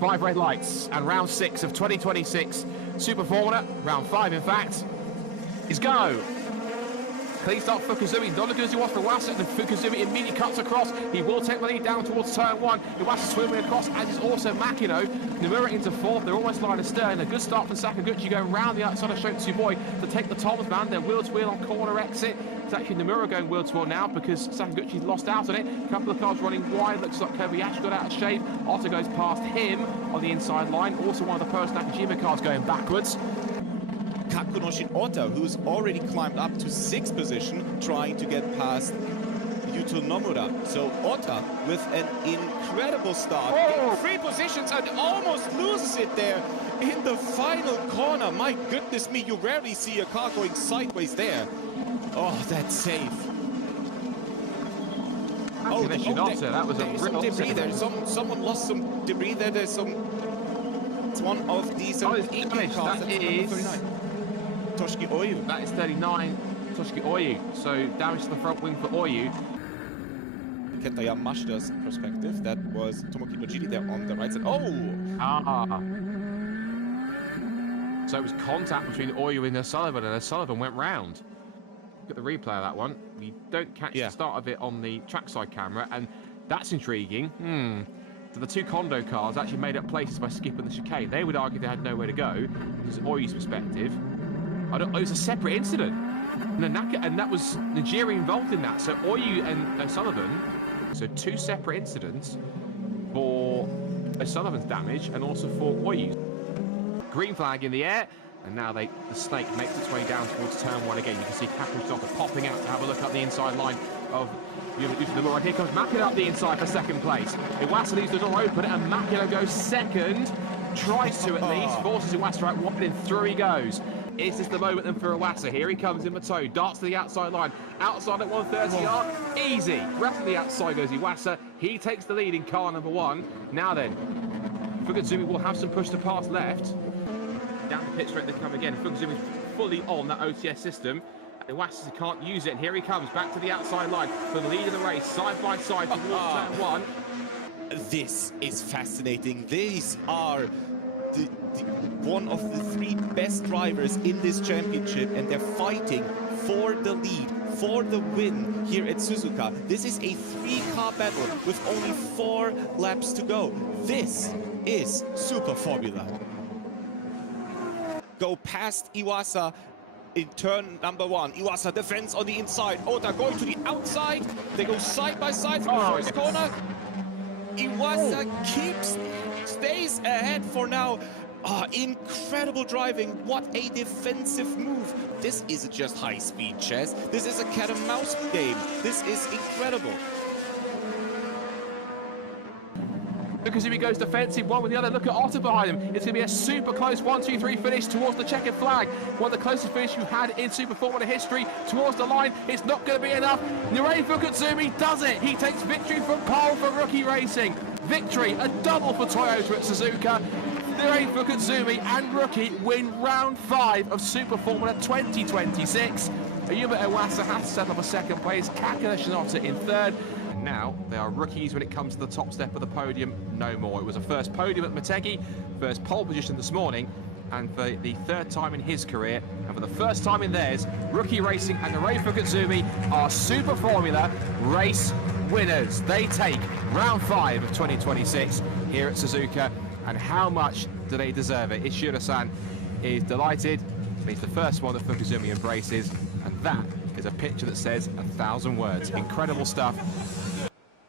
5 red lights, and round 6 of 2026 Super Formula, round 5 in fact, is go. Clean start for Kazumi, not as good as he was for Iwasa, and Kazumi immediately cuts across. He will take the lead down towards turn 1. Iwasa swimming across, as is also Makino. Nomura into 4th, they're almost line astern. A good start from Sakaguchi going round the outside of Shotsuboi to take the Tom's man. They're wheel to wheel on corner exit. It's actually Nomura going wheel to wheel now because Sakaguchi's lost out on it. A couple of cars running wide, looks like Kobayashi got out of shape. Otto goes past him on the inside line. Also one of the Post Nakajima cars going backwards. Kakunoshin Ota, who's already climbed up to 6th position, trying to get past Yuto Nomura. So Ota with an incredible start. Oh. 3 positions and almost loses it there in the final corner. My goodness me, you rarely see a car going sideways there. Oh, that's safe. That was a some debris there. Someone lost some debris there. There's some. It's one of these cars. That is 39. Toshiki Oyu. That is 39. Toshiki Oyu. So damage to the front wing for Oyu. Kenta Yamashita's perspective. That was Tomoki Nojiri there on the right side. Oh! So it was contact between Oyu and O'Sullivan, and O'Sullivan went round. Look at the replay of that one. We don't catch the start of it on the trackside camera, and that's intriguing. So the 2 Kondo cars actually made up places by skipping the chicane. They would argue they had nowhere to go. This is Oyu's perspective. It was a separate incident. And that was Nigeria involved in that. So Oyu and O'Sullivan, so 2 separate incidents for O'Sullivan's damage and also for Oyu's. Green flag in the air. And now the snake makes its way down towards turn 1 again. You can see Kakushita popping out to have a look up the inside line of Nomura. And here comes Makino up the inside for 2nd place. Iwasa leaves the door open and Makino goes 2nd. Tries to at least, forces Iwasa out wide and through he goes. Is this the moment then for Iwasa? Here he comes in the toe, darts to the outside line. Outside at 130 yard, easy. Right to the outside goes Iwasa. He takes the lead in car number 1. Now then, Fukutsumi will have some push to pass left. Down the pit straight they come again. Fukuzumi's fully on that OTS system. Iwasa can't use it. And here he comes back to the outside line for the lead of the race, side by side towards turn 1. This is fascinating. These are one of the 3 best drivers in this championship, and they're fighting for the lead, for the win here at Suzuka. This is a 3-car battle with only 4 laps to go. This is Super Formula. Go past Iwasa in turn number 1. Iwasa defends on the inside. Ota going to the outside. They go side by side from the first corner. Iwasa stays ahead for now. Incredible driving. What a defensive move. This isn't just high-speed chess. This is a cat and mouse game. This is incredible. Because if he goes defensive, one with the other, look at Otto behind him. It's going to be a super close 1-2-3 finish towards the checkered flag. One of the closest finishes you've had in Super Formula history towards the line. It's not going to be enough. Nirei Fukutsumi does it. He takes victory from pole for Rookie Racing. Victory, a double for Toyota at Suzuka. Nirei Fukutsumi and Rookie win round 5 of Super Formula 2026. Ayumu Iwasa has to settle for 2nd place. Kakuna Shinoda in 3rd. Now they are rookies when it comes to the top step of the podium. No more. It was a first podium at Motegi, first pole position this morning, and for the 3rd time in his career, and for the 1st time in theirs, Rookie Racing and Nirei Fukutsumi are Super Formula race winners. They take round 5 of 2026 here at Suzuka, and how much do they deserve it? Ishida-san is delighted. He's the first one that Fukutsumi embraces, and that is a picture that says 1,000 words. Incredible stuff.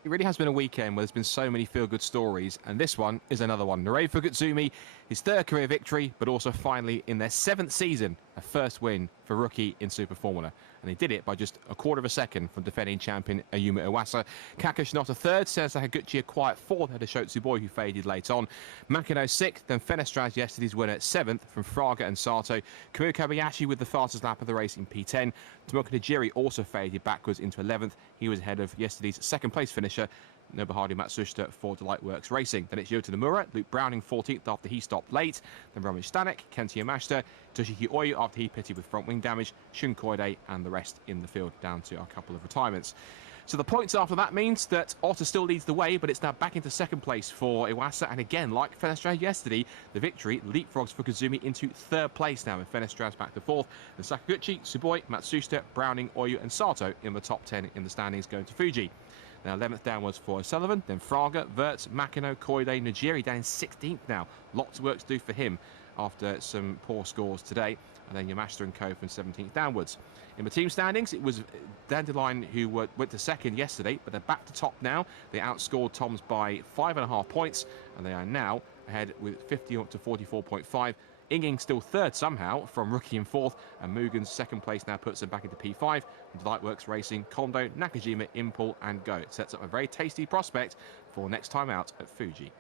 It really has been a weekend where there's been so many feel-good stories, and this one is another one. Nirei Fukutsumi, his 3rd career victory, but also finally in their 7th season, a first win for Rookie in Super Formula. And they did it by just a 1/4 of a second from defending champion Ayumu Iwasa. Kakashinoda 3rd, Sakaguchi a quiet 4th ahead of Shotsuboi, who faded late on. Makino 6th, then Fenestraz, yesterday's winner, at 7th from Fraga and Sato. Kamui Kobayashi with the fastest lap of the race in P10. Tomoki Nojiri also faded backwards into 11th. He was ahead of yesterday's 2nd place finisher, Nobuharu Matsushita for Delightworks Racing. Then it's Yuto Nomura, Luke Browning 14th after he stopped late. Then Roman Stanek, Kenta Yamashita, Toshiki Oyu after he pitted with front wing damage, Shun Koide, and the rest in the field down to a couple of retirements. So the points after that means that Otter still leads the way, but it's now back into second place for Iwasa. And again, like Fenestrad yesterday, the victory leapfrogs Fukuzumi into third place now, with Fenestrad's back to fourth. And Sakaguchi, Tsuboi, Matsushita, Browning, Oyu, and Sato in the top 10 in the standings, going to Fuji. Now 11th downwards for Sullivan, then Fraga, Wirtz, Makino, Koide, Najiri down in 16th now. Lots of work to do for him after some poor scores today. And then Yamashita and Co from 17th downwards. In the team standings, it was Dandelion who went to second yesterday, but they're back to top now. They outscored Toms by 5.5 points, and they are now ahead with 50 up to 44.5. Inging still third somehow from rookie in fourth, and Mugen's second place now puts them back into P5. And Lightworks Racing, Kondo, Nakajima, Impul, and Go. It sets up a very tasty prospect for next time out at Fuji.